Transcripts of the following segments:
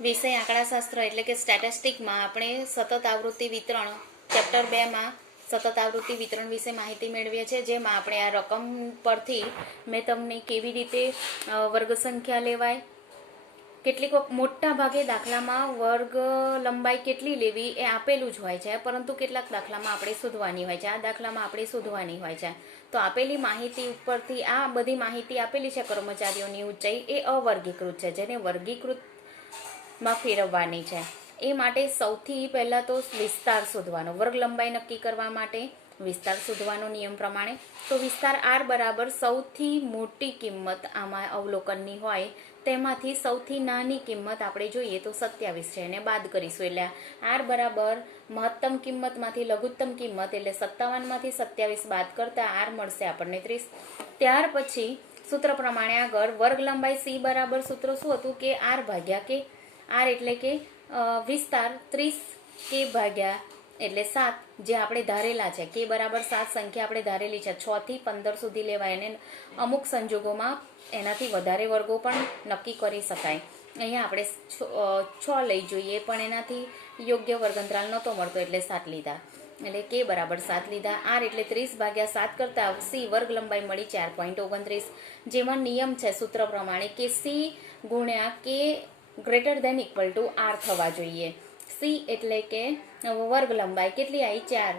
વિષય આંકડાશાસ્ત્ર એટલે કે સ્ટેટિસ્ટિકમાં આપણે સતત આવૃત્તિ વિતરણ ચેપ્ટર 2માં સતત આવૃત્તિ વિતરણ વિશે માહિતી મેળવીએ છીએ, જેમાં આપણે આ રકમ પરથી મેં તમને કેવી રીતે વર્ગ સંખ્યા લેવાય, કેટલીક મોટા ભાગે દાખલામાં વર્ગ લંબાઈ કેટલી લેવી એ આપેલું જ હોય છે, પરંતુ કેટલાક દાખલામાં આપણે શોધવાની હોય છે. આ દાખલામાં આપણે શોધવાની હોય છે. તો આપેલી માહિતી ઉપરથી આ બધી માહિતી આપેલી છે કર્મચારીઓની ઊંચાઈ એ અવર્ગીકૃત છે, જેને વર્ગીકૃતમાં ફેરવવાની છે. એ માટે સૌથી પહેલાં તો વિસ્તાર શોધવાનો, વર્ગ લંબાઈ નક્કી કરવા માટે વિસ્તાર શોધવાનો નિયમ પ્રમાણે. તો વિસ્તાર R બરાબર સૌથી મોટી કિંમત આમાં અવલોકનની હોય તેમાંથી સૌથી નાની કિંમત આપણે જોઈએ તો 27 છે, એને બાદ કરીશું. એટલે R બરાબર મહત્તમ કિંમતમાંથી લઘુત્તમ કિંમત એટલે 57માંથી 27 બાદ કરતા R મળશે આપણને 30. ત્યાર પછી સૂત્ર પ્રમાણે આગળ વર્ગ લંબાઈ C બરાબર સૂત્ર શું હતું કે R ભાગ્યા કે. R એટલે કે વિસ્તાર 30 કે ભાગ્યા એટલે 7 જે આપણે ધારેલા છે. કે બરાબર 7 સંખ્યા આપણે ધારેલી છે, 6 થી 15 સુધી લેવાય, અને અમુક સંજોગોમાં એનાથી વધારે વર્ગો પણ નક્કી કરી શકાય. અહીંયા આપણે 6 લઈ જોઈએ, પણ એનાથી યોગ્ય વર્ગંતરાલ નહોતો મળતો એટલે 7 લીધા. એટલે કે બરાબર 7 લીધા. R એટલે 30 ભાગ્યા 7 કરતા C વર્ગ લંબાઈ મળી 4.29, જેમાં નિયમ છે સૂત્ર પ્રમાણે કે C ગુણ્યા કે greater than equal to R થવા જોઈએ. C એટલે કે વર્ગ લંબાઈ કેટલી આવી 4.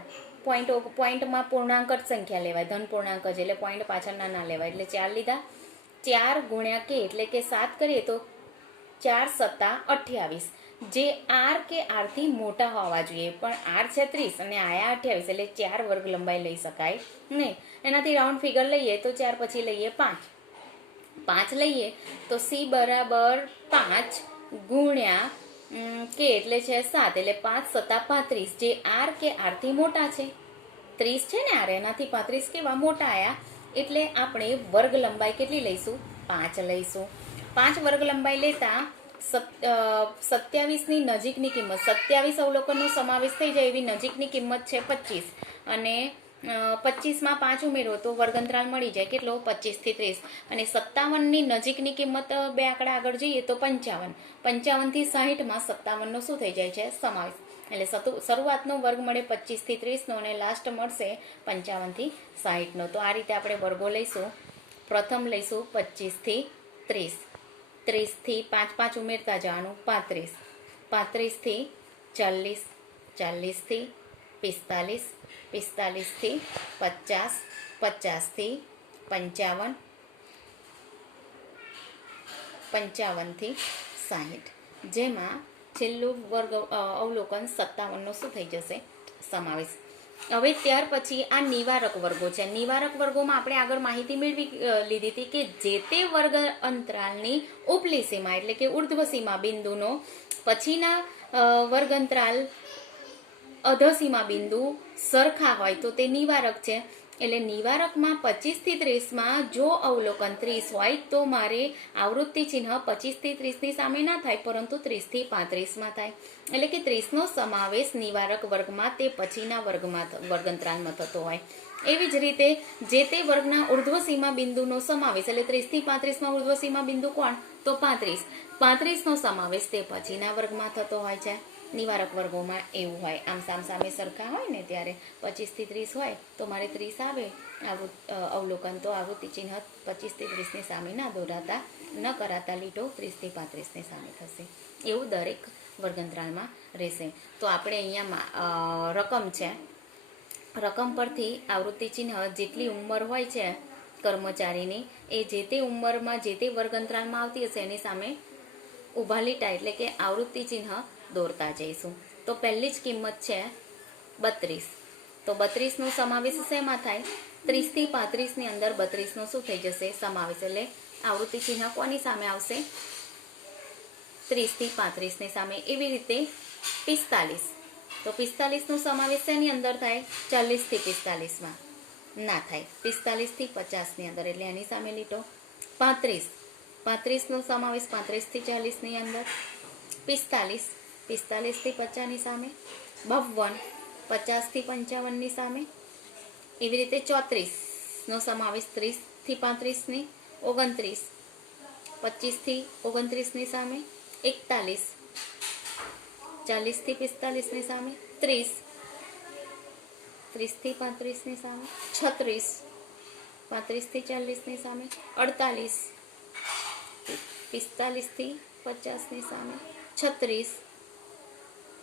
પોઈન્ટમાં પૂર્ણાંક જ સંખ્યા લેવાય, ધન પૂર્ણાંક જ, એટલે પોઈન્ટ પાછળના ના લેવાય, એટલે 4 લીધા. 4 ગુણ્યા કે એટલે કે 7 કરીએ તો 4 સત્તા 28, જે R કે R થી મોટા હોવા જોઈએ, પણ R છે 30 અને આયા 28 એટલે 4 વર્ગ લંબાઈ લઈ શકાય નહીં. એનાથી રાઉન્ડ ફિગર લઈએ તો 4 પછી લઈએ 5 લઈએ તો C બરાબર 5 ગુણ્યા કે એટલે છે 7 એટલે 5 સત્તા 35, જે R કે R થી મોટા છે. 30 છે ને R, એનાથી 35 કેવા મોટા આયા, એટલે આપણે વર્ગ લંબાઈ કેટલી લઈશું? 5 લઈશું. 5 વર્ગ લંબાઈ લેતા 27ની નજીકની કિંમત, 27 અવલોકનનો સમાવેશ થઈ જાય એવી નજીકની કિંમત છે 25, અને 25માં 5 ઉમેરો તો વર્ગંતરાલ મળી જાય કેટલો? 25 થી 30. અને 57ની નજીકની કિંમત બે આંકડા આગળ જઈએ તો 55. 55 થી 60માં 57નો શું થઈ જાય છે? સમાવેશ. એટલે શરૂઆતનો વર્ગ મળે 25 થી 30નો અને લાસ્ટ મળશે 55 થી 60નો. તો આ રીતે આપણે વર્ગો લઈશું. પ્રથમ લઈશું 25 થી 30, 30 થી 5 ઉમેરતા જવાનું 35, 35 થી 40, 40 થી 45, 45 થી 50, 50 થી 55, 55 થી 60, જેમાં છેલ્લું વર્ગ અવલોકન 57નો શું થઈ જશે? સમાવેશ. હવે ત્યાર પછી આ નિવારક વર્ગો છે. નિવારક વર્ગોમાં આપણે આગળ માહિતી મેળવી લીધી હતી કે જે તે વર્ગ અંતરાલની ઉપલી સીમા એટલે કે ઉર્ધ્વ સીમા બિંદુનો પછીના વર્ગ અંતરાલ અધસીમા બિંદુ સરખા હોય તો તે નિવારક છે. એટલે નિવારકમાં 25 થી 30માં જો અવલોકન 30 હોય તો મારે આવૃત્તિ ચિહ્ન 25 થી 30ની સામે ના થાય, પરંતુ 30 થી 35માં થાય. એટલે કે 30નો સમાવેશ નિવારક વર્ગમાં તે પછીના વર્ગંતરાલમાં થતો હોય. એવી જ રીતે જે તે વર્ગના ઉર્ધ્વ સીમા બિંદુનો સમાવેશ, એટલે 30 થી 35માં ઉર્ધ્વ સીમા બિંદુ કોણ? તો 35. 35નો સમાવેશ તે પછીના વર્ગમાં થતો હોય છે. નિવારક વર્ગોમાં એવું હોય, આમ સામે સરખા હોય ને ત્યારે 25 થી 30 હોય તો મારે 30 આવે અવલોકન, તો આવૃત્તિ ચિહ્ન 25 થી 30ની સામે ના દોરાતા, ન કરાતા લીટો 30 થી 35ની સામે થશે. એવું દરેક વર્ગંતરાલમાં રહેશે. તો આપણે અહીંયા રકમ છે, રકમ પરથી આવૃત્તિ ચિહ્ન જેટલી ઉંમર હોય છે કર્મચારીની, એ જે તે ઉંમરમાં જે તે વર્ગંતરાલમાં આવતી હશે એની સામે ઊભા લીટા એટલે કે આવૃત્તિ ચિહ્ન દોરતા જઈશું. તો પહેલી જ કિંમત છે 32. તો 32નો સમાવેશ શેમાં થાય? 30 થી 35ની અંદર 32નો શું થઈ જશે? સમાવેશ. એટલે આવૃત્તિ ચિહ્ન કોની સામે આવશે? 30 થી 35ની સામે. એવી રીતે 45. તો 45નો સમાવેશ શેની અંદર થાય? 40 થી 45માં ના થાય, 45 થી 50ની અંદર, એટલે એની સામે લીટો. 35. 35નો સમાવેશ 35 થી 40ની અંદર. 45. 45 થી 50ની સામે. 52. 50 થી 55ની સામે. એવી રીતે 34નો સમાવેશ 30 થી 35ની. 29. 25 થી 29ની સામે. 41, 40 થી 45 ની સામે 30, 30 થી 35 ની સામે 36, 35 થી 40 ની સામે 48, 45 થી 50 ની સામે 36,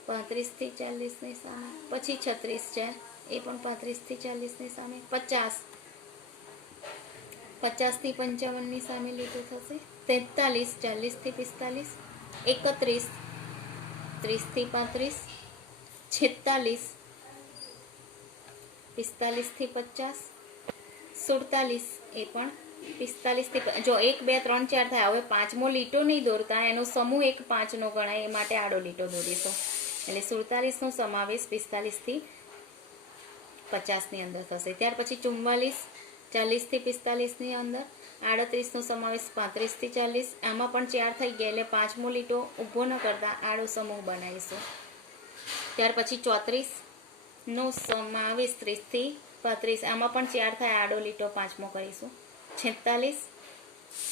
35 થી 40 ની સામે, પછી 36 છે એ પણ 35 થી 40 ની સામે, 50, 50 થી 55 ની સામે લીધું થશે, 43, 40 થી 45, 31, 30 થી 35, 46, 45 થી 50, 47, એ પણ 45 થી, જો 1 2 3 4 થાય. હવે પાંચમો લીટો નહીં દોરતા, એનો સમૂહ એક 5 નો ગણાય, એ માટે આડો લીટો દોરીશું. એટલે 47 નો સમાવેશ 45 થી 50 ની અંદર થશે. ત્યાર પછી 44, 40 થી 45 ની અંદર, 38 નો સમાવેશ 35 થી 40, આમાં પણ 4 થઈ ગયા એટલે પાંચમો લીટો ઊભો ન કરતા આડો સમૂહ બનાવીશું. ત્યાર પછી 34 નો સમાવેશ 30 થી 35, આમાં પણ 4 થાય, આડો લીટો પાંચમો કરીશું. 46,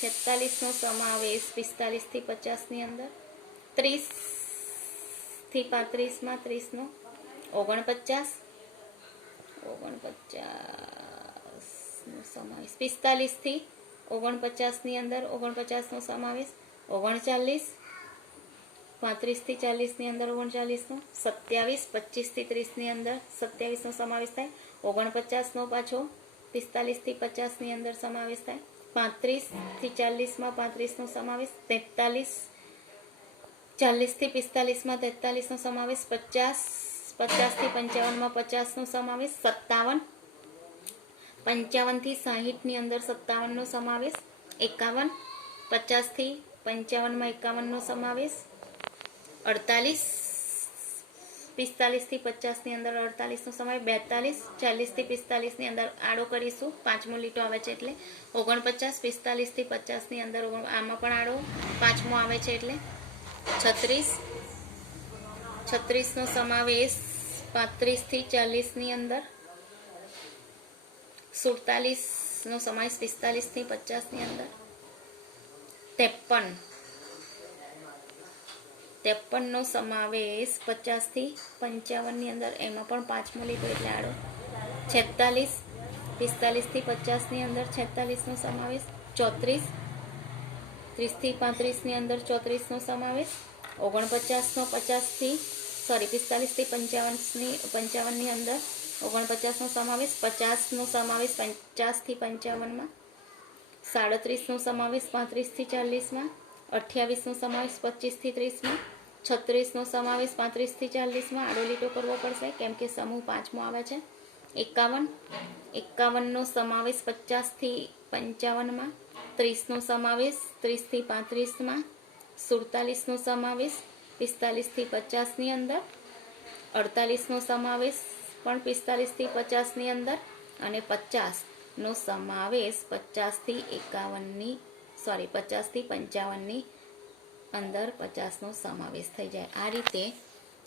46 નો સમાવેશ 45 થી 50 ની અંદર, 30 થી 35 માં 30 નો 49, 49 નો સમાવેશ 45 થી 49 ની અંદર, 49 નો સમાવેશ 39, 35 થી 40 ની અંદર 39 નો, 27, 25 થી 30 ની અંદર 27 નો સમાવેશ થાય, 49 નો પાછો 45 થી 50 ની અંદર સમાવેશ થાય, 35 થી 40 માં 35 નો સમાવેશ, 43, 40 થી 45 માં 43 નો સમાવેશ, 50, 50 થી 55 માં 50 નો સમાવેશ, 57, 55 થી 60 ની અંદર 57 નો સમાવેશ, 51, 50 થી 55 માં 51 નો સમાવેશ, 48, 45 થી 50 ની અંદર 48 નો સમાવેશ, 42, 40 થી 45 ની અંદર આડો કરીશું, પાંચમો લીટો આવે છે એટલે, 49, 45 થી 50 ની અંદર, આમાં પણ આડો પાંચમો આવે છે એટલે, 36, 36 નો સમાવેશ 35 થી 40 ની અંદર, 47 નો સમાવેશ 45 થી 50 ની અંદર, 53, 53 નો સમાવેશ 50 થી 55 ની અંદર, એમાં પણ પાંચમો લીટો એટલે આડો, 46, 45 થી 50 ની અંદર 46 નો સમાવેશ, 34, 30 થી 35 ની અંદર 34 નો સમાવેશ, 49 નો 45 થી 55 ની અંદર 49 નો સમાવેશ, 50 નો સમાવેશ 50 થી 55 માં, 37 નો સમાવેશ 35 થી 40 માં, 28 નો સમાવેશ 25 થી 30 માં, 36 નો સમાવેશ 35 થી 40 માં, આડો લીટો કરવો પડશે કેમ કે સમૂહ પાંચમો આવે છે, 51, 51 નો સમાવેશ 50 થી 55 માં, 30 નો સમાવેશ 30 થી 35 માં, 47 નો સમાવેશ 45 થી 50 ની અંદર, 48 નો સમાવેશ પણ 45 થી 50 ની અંદર, અને 50 નો સમાવેશ 50 થી 55 ની અંદર 50 નો સમાવેશ થઈ જાય. આ રીતે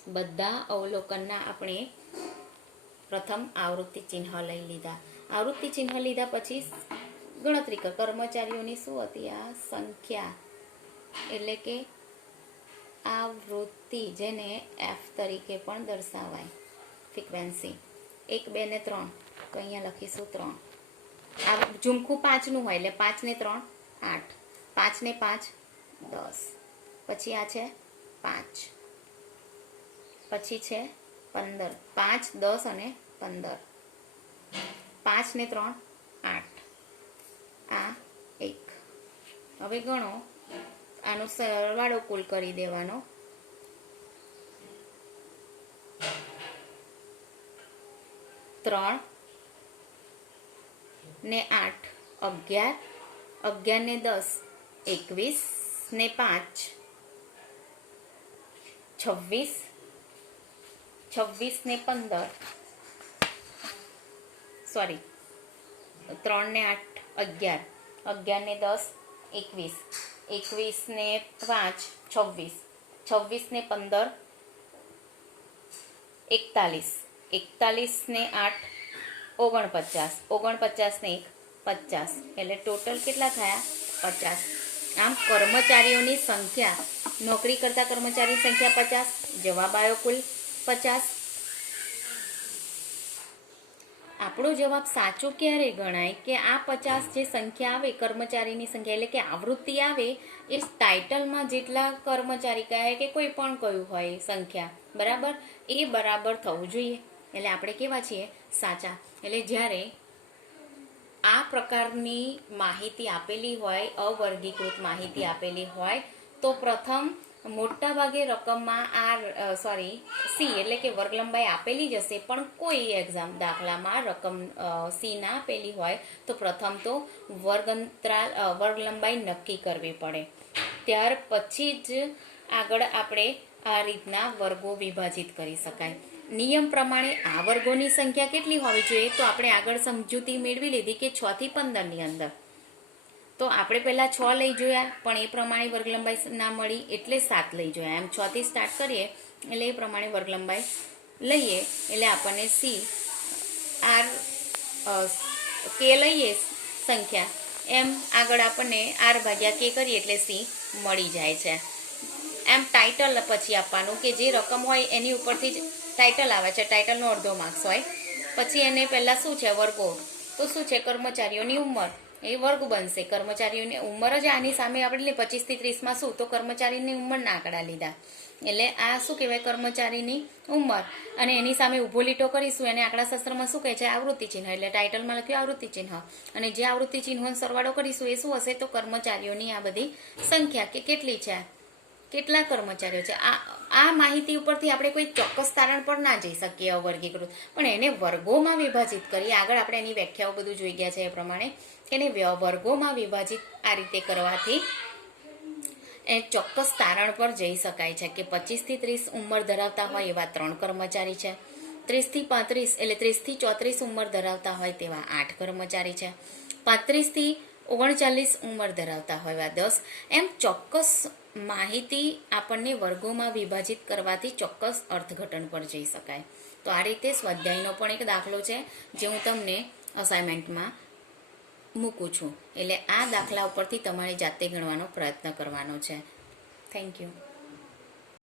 બધા અવલોકનના આપણે પ્રથમ આવૃત્તિ ચિહ્ન લઈ લીધા. આવૃત્તિ ચિહ્ન લીધા પછી ગણતરી કર, કર્મચારીઓની શું હતી આ સંખ્યા, એટલે કે આવૃત્તિ, જેને F તરીકે પણ દર્શાવાય, ફ્રીક્વન્સી 1 2 ને 3, તો અહીંયા લખીશું 3. આ ઝુમખું 5 નું હોય એટલે 5 ને 3 8, 5 ને 5 10, પછી આ છે 5, પછી છે 15, 5 10 અને 15, 5 ને 3 8, આ 1. હવે ગણો, આનો સરવાળો કુલ કરી દેવાનો, 3 ને 8 11, 11 ને 10 21 ને 5 26, 26 ને 15, સોરી 3 ને 8 11, 11 ને 10 21, 21 ને 5 26, 26 ને 15 41, 41 ને 8 49, 49 ને 1 50, એટલે ટોટલ કેટલા થયા 50. આમ કર્મચારીઓની સંખ્યા નોકરી કરતા કર્મચારીની સંખ્યા 50. જવાબ આવ્યો કુલ 50. આપણો જવાબ સાચો ક્યારે ગણાય કે આ 50 જે સંખ્યા આવે કર્મચારીની સંખ્યા એટલે કે આવૃત્તિ આવે એ ટાઇટલમાં જેટલા કર્મચારી કહે કે કોઈ પણ કયું હોય સંખ્યા બરાબર એ બરાબર થવું જોઈએ એટલે આપણે કેવા છીએ સાચા. એટલે જ્યારે આ પ્રકારની માહિતી આપેલી હોય અવર્ગીકૃત માહિતી આપેલી હોય તો પ્રથમ મોટા ભાગે રકમમાં સી એટલે કે વર્ગ લંબાઈ આપેલી જ હશે પણ કોઈ એક્ઝામ દાખલામાં રકમ સી ના આપેલી હોય તો પ્રથમ તો વર્ગ લંબાઈ નક્કી કરવી પડે. ત્યાર પછી જ આગળ આપણે આ રીતના વર્ગો વિભાજિત કરી શકાય. નિયમ પ્રમાણે આ વર્ગોની સંખ્યા કેટલી હોવી જોઈએ તો આપણે આગળ સમજૂતી મેળવી લીધી કે 6 થી 15 ની અંદર. તો આપણે પહેલા 6 લઈ જોયા પણ એ પ્રમાણે વર્ગ લંબાઈ ના મળી એટલે 7 લઈ જોયા. એમ 6 થી સ્ટાર્ટ કરીએ એટલે એ પ્રમાણે વર્ગ લંબાઈ લઈએ એટલે આપણને સી આર કે લઈએ સંખ્યા એમ આગળ આપણને આર ભાગ્યા કે કરીએ એટલે સી મળી જાય છે. એમ ટાઇટલ પછી આપવાનું કે જે રકમ હોય એની ઉપરથી જ ટાઇટલ આવે છે. ટાઇટલનો અડધો માર્ક્સ હોય. પછી એને પહેલાં શું છે વર્ગો તો શું છે કર્મચારીઓની ઉંમર એ વર્ગ બનશે. કર્મચારીઓની ઉંમર જ આની સામે આપણે 25 થી 30માં શું તો કર્મચારીની ઉંમરના આંકડા લીધા એટલે આ શું કહેવાય કર્મચારીની ઉંમર અને એની સામે ઊભો લીટો કરીશું એને આંકડાશાસ્ત્રમાં શું કહે છે આવૃત્તિ ચિહ્ન એટલે ટાઇટલમાં લખ્યું આવૃત્તિ ચિહ્ન અને જે આવૃત્તિ ચિહ્નનો સરવાળો કરીશું એ શું હશે તો કર્મચારીઓની આ બધી સંખ્યા કે કેટલી છે કેટલા કર્મચારીઓ છે. આ માહિતી ઉપરથી આપણે કોઈ ચોક્કસ તારણ પર ના જઈ શકીએ અવર્ગીકૃત પણ એને વર્ગોમાં વિભાજિત કરી આગળ આપણે એની વ્યાખ્યાઓ બધું જોઈ ગયા છે એ પ્રમાણે એને વર્ગોમાં વિભાજિત આ રીતે કરવાથી એ ચોક્કસ તારણ પર જઈ શકાય છે કે 25 થી 30 ઉંમર ધરાવતા હોય એવા 3 કર્મચારી છે. 30 થી 35 એટલે 30 થી 34 ઉંમર ધરાવતા હોય તેવા 8 કર્મચારી છે. 35 થી 39 ઉંમર ધરાવતા હોય એવા 10. એમ ચોક્કસ માહિતી આપણને વર્ગોમાં વિભાજિત કરવાથી ચોક્કસ અર્થઘટન પર જઈ શકાય. તો આ રીતે સ્વાધ્યાયનો પણ એક દાખલો છે જે હું તમને અસાઇનમેન્ટમાં મૂકું છું એટલે આ દાખલા ઉપરથી તમારે જાતે ગણવાનો પ્રયત્ન કરવાનો છે. Thank you.